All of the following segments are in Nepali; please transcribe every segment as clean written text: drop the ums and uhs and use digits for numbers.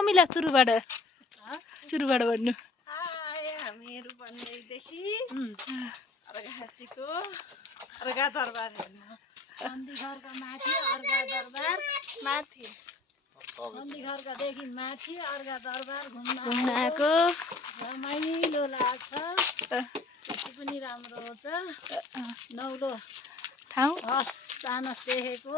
मम्मीलाई सुरुबाट भन्नु हामीहरू भन्दैदेखि अर्घाचीको अर्घा दरबार हेर्नु सन्धिखरका माथि अर्घा दरबार माथि सन्धिखरकादेखि माथि अर्घा दरबार घुम्न आएको रमाइलो लाग्छ त्यसै पनि राम्रो हुन्छ नौलो ठाउँ हस् सानस देखेको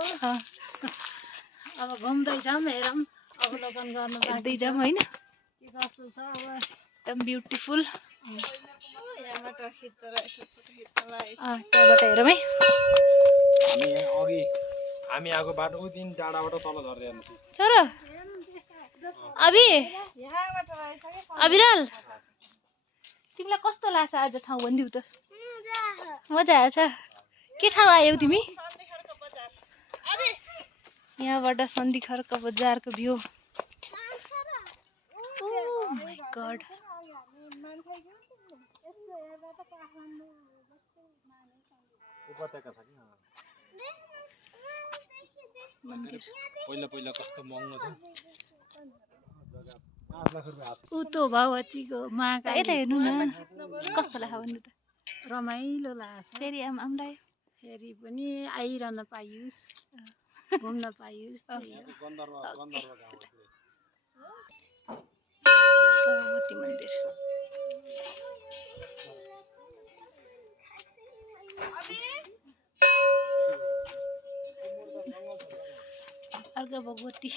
अब घुम्दैछौँ हेरौँ अवलोकन गर्नु हेर्दै जाऊँ होइन के कस्तो छ अब एकदम ब्युटिफुल यहाँबाट खिच्दो रहेछ फोटो खिच्नलाई त्यहाँबाट हेरौँ है हामी आएको बाटो उदिन डाँडाबाट तल झर्दै हेर्नु छोरो अभि यहाँबाट रहेछ कि अभिराल तिमीलाई कस्तो लाग्छ आज ठाउँ भनिदिउ त मजा आएछ के ठाउँ आयौ तिमी सन्धिखरको बजार यहाँबाट सन्धिखरको बजारको भ्यू माई गॉड उपत्यका छ कि पहिला पहिला कस्तो महँगो थियो जग्गा 5 लाख रुपैयाँ हात उतो भगवतीको महाकाली यता हेर्नु न कस्तो लाग्यो भन्नु त रमाइलो लाग्छ फेरि आउँदै फेरि पनि आइरहन पाइयोस् घुम्न पाइयोस् त्यही हो। गन्धर्व गाउँ भगवती मन्दिर अर्घा भगवती